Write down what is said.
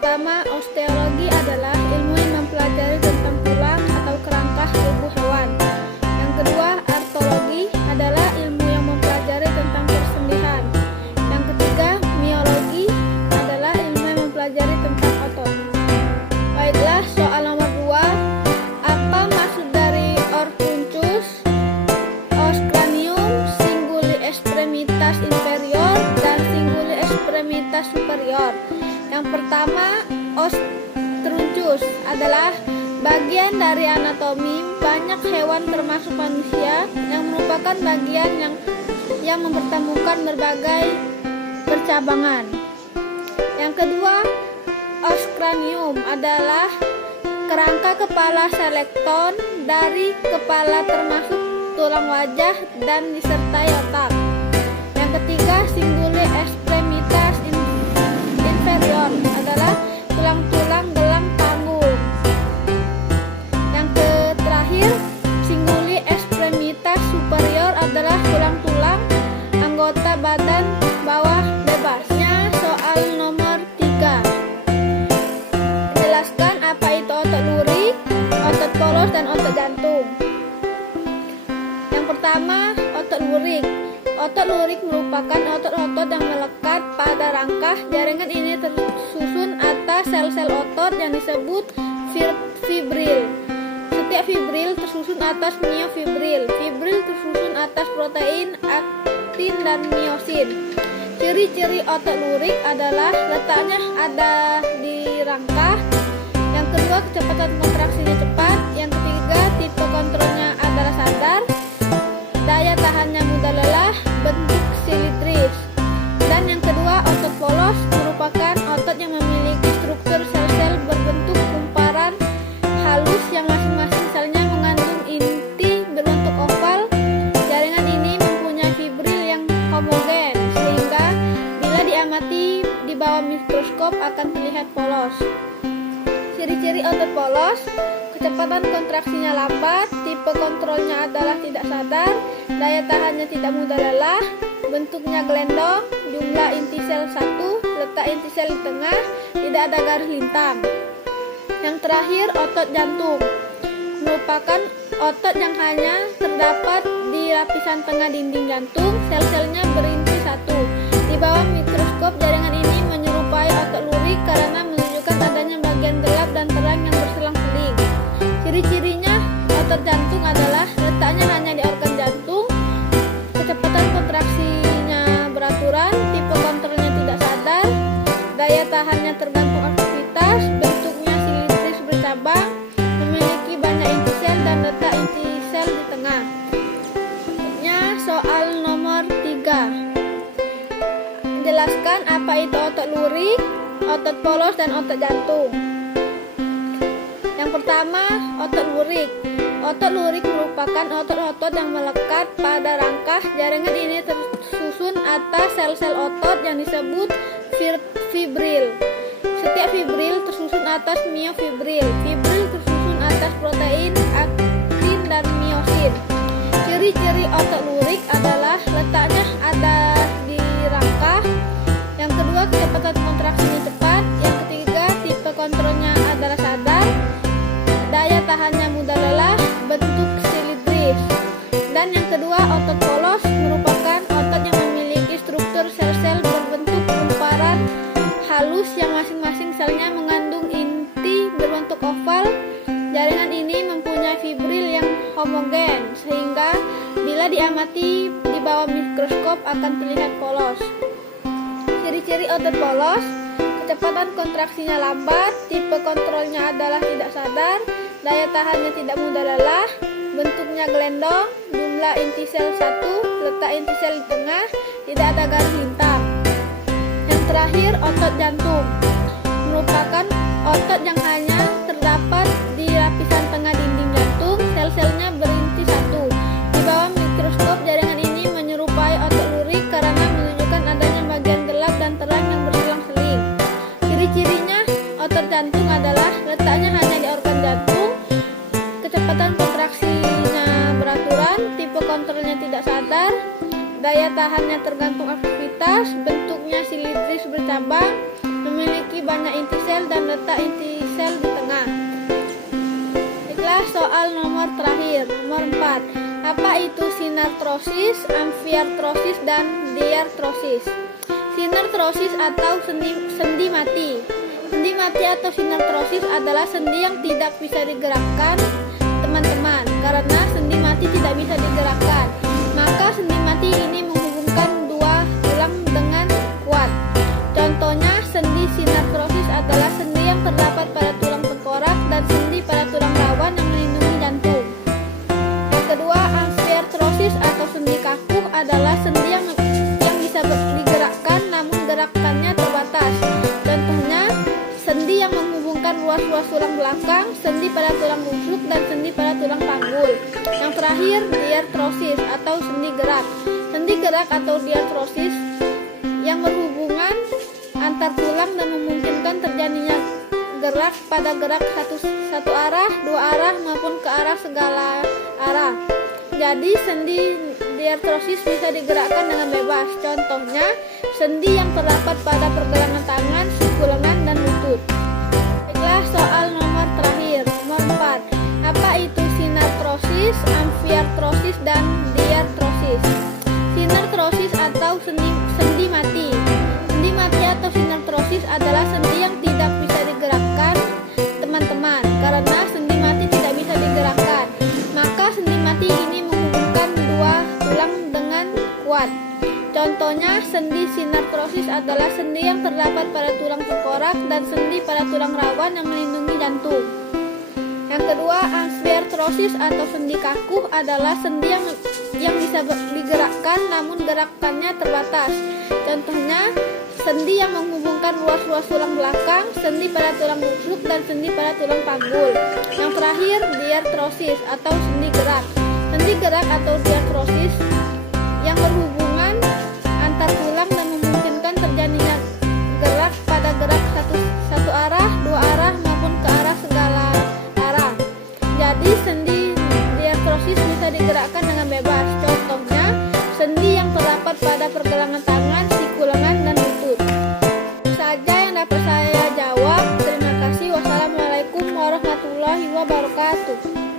pertama, osteologi adalah ilmu yang mempelajari tentang tulang atau kerangka tubuh hewan. Yang kedua, artologi adalah ilmu yang mempelajari tentang persendian. Yang ketiga, miologi adalah ilmu yang mempelajari tentang otot. Baiklah, soal nomor 2. Apa maksud dari Orthunchus, os cranium, cinguli extremitas inferior, dan cinguli extremitas superior? Yang pertama, os trunchus adalah bagian dari anatomi banyak hewan termasuk manusia yang merupakan bagian yang mempertemukan berbagai percabangan. Yang kedua, os cranium adalah kerangka kepala selekton dari kepala termasuk tulang wajah dan disertai otak. Yang ketiga, cinguli extremitas inferior adalah tulang-tulang gelang panggung. Yang terakhir, cinguli extremitas superior adalah tulang-tulang anggota badan bawah bebasnya. Soal nomor 3. Jelaskan apa itu otot lurik, otot polos, dan otot jantung. Yang pertama, otot lurik. Otot lurik merupakan otot-otot yang melekat pada rangka. Jaringan ini tersusun atas sel-sel otot yang disebut fibril. Setiap fibril tersusun atas miofibril. Fibril tersusun atas protein, aktin, dan miosin. Ciri-ciri otot lurik adalah letaknya ada di rangka. Yang kedua, kecepatan kontraksinya cepat. Yang ketiga, tipe kontrolnya adalah sadar. Daya tahannya mudah lelah, bentuk silindris. Dan yang kedua, otot polos merupakan otot yang memiliki struktur sel-sel berbentuk kumparan halus yang masing-masing selnya mengandung inti berbentuk oval. Jaringan ini mempunyai fibril yang homogen, sehingga bila diamati di bawah mikroskop akan terlihat polos. Ciri-ciri otot polos: kecepatan kontraksinya lambat, tipe kontrolnya adalah tidak sadar, daya tahannya tidak mudah lelah, bentuknya gelendong, jumlah inti sel 1, letak inti sel di tengah, tidak ada garis lintang. Yang terakhir, otot jantung merupakan otot yang hanya terdapat di lapisan tengah dinding jantung, sel-selnya berinti 1. Di bawah mikroskop, jaringan ini menyerupai otot lurik karena menunjukkan adanya bagian gelap dan terang yang berselang-seling. Ciri-cirinya, otot jantung adalah letaknya hanya di organ jantung, kecepatan kontraksinya beraturan, tipe kontrolnya tidak sadar, daya tahannya tergantung aktivitas, bentuknya silindris bercabang, memiliki banyak inti sel dan letak inti sel di tengah. Soal nomor 3. Jelaskan apa itu otot lurik, otot polos, dan otot jantung. Yang pertama, otot lurik. Otot lurik merupakan otot-otot yang melekat pada rangka. Jaringan ini tersusun atas sel-sel otot yang disebut fibril. Setiap fibril tersusun atas miofibril. Fibril tersusun atas protein, aktin, dan miosin. Ciri-ciri otot lurik adalah letaknya ada di rangka. Yang kedua, kecepatan kontraksinya cepat. Yang ketiga, tipe kontrolnya adalah sadar. Daya tahannya mudah lelah, bentuk silindris. Dan yang kedua, otot polos merupakan otot yang memiliki struktur sel-sel berbentuk kumparan halus yang masing-masing selnya mengandung inti berbentuk oval. Jaringan ini mempunyai fibril yang homogen, sehingga bila diamati di bawah mikroskop akan terlihat polos. Ciri-ciri otot polos: kecepatan kontraksinya lambat, tipe kontrolnya adalah tidak sadar, daya tahannya tidak mudah lelah, bentuknya gelendong, jumlah inti sel 1, letak inti sel di tengah, tidak ada garis lintang. Yang terakhir, otot jantung merupakan otot yang hanya terdapat di lapisan tengah dinding jantung, sel-selnya berinti 1. Di bawah mikroskop, jaringan ini menyerupai otot lurik karena menunjukkan adanya bagian gelap dan terang yang berselang-seling. Ciri-cirinya, otot jantung adalah letaknya hanya di organ jantung, kecepatan kontraksinya beraturan, tipe kontrolnya tidak sadar, daya tahannya tergantung aktivitas, bentuknya silindris bercabang, memiliki banyak inti sel dan letak inti sel di tengah. Baiklah, soal nomor terakhir, nomor 4. Apa itu sinartrosis, amfiartrosis, dan diartrosis? Sinartrosis atau sendi mati. Sendi mati atau sinartrosis adalah sendi yang tidak bisa digerakkan, teman-teman. Karena sendi mati tidak bisa digerakkan, maka sendi mati ini menghubungkan dua tulang dengan kuat. Contohnya, sendi sinartrosis adalah sendi yang terdapat pada tulang tengkorak dan sendi pada tulang rawan yang melindungi jantung. Yang kedua, amfiartrosis atau sendi kaku adalah sendi yang bisa digerakkan namun gerakannya terbatas. Contohnya, sendi yang menghubungkan ruas-ruas tulang belakang, sendi pada tulang rusuk, dan sendi pada tulang panggul. Yang terakhir, diartrosis atau sendi gerak. Sendi gerak atau diartrosis yang berhubungan antar tulang dan memungkinkan terjadinya gerak pada gerak satu arah, dua arah, maupun ke arah segala arah. Jadi sendi diartrosis bisa digerakkan dengan bebas. Contohnya, sendi yang terdapat pada pergelangan tangan, siku lengan, dan lutut. Baiklah, soal nomor terakhir, nomor 4. Apa itu sinartrosis, amfiartrosis, dan diartrosis? Sinartrosis atau sendi mati. Sendi mati atau sinartrosis adalah sendi yang tidak bisa digerakkan, teman-teman. Karena sendi mati tidak bisa digerakkan, maka sendi mati ini menghubungkan dua tulang dengan kuat. Contohnya, sendi sinartrosis adalah sendi yang terdapat pada tulang tengkorak dan sendi pada tulang rawan yang melindungi jantung. Yang kedua, amfiartrosis atau sendi kaku adalah sendi yang bisa digerakkan namun gerakannya terbatas. Contohnya, sendi yang menghubungkan ruas-ruas tulang belakang, sendi pada tulang rusuk, dan sendi pada tulang panggul. Yang terakhir, diartrosis atau sendi gerak. Sendi gerak atau diartrosis yang berhubungan antar tulang dan memungkinkan terjadinya gerak pada gerak satu arah, dua arah, maupun ke arah segala arah. Jadi sendi diartrosis bisa digerakkan dengan bebas. Contohnya, sendi yang terdapat pada pergelangan tangan, siku lengan, dan lutut. Itu saja yang dapat saya jawab. Terima kasih. Wassalamualaikum warahmatullahi wabarakatuh.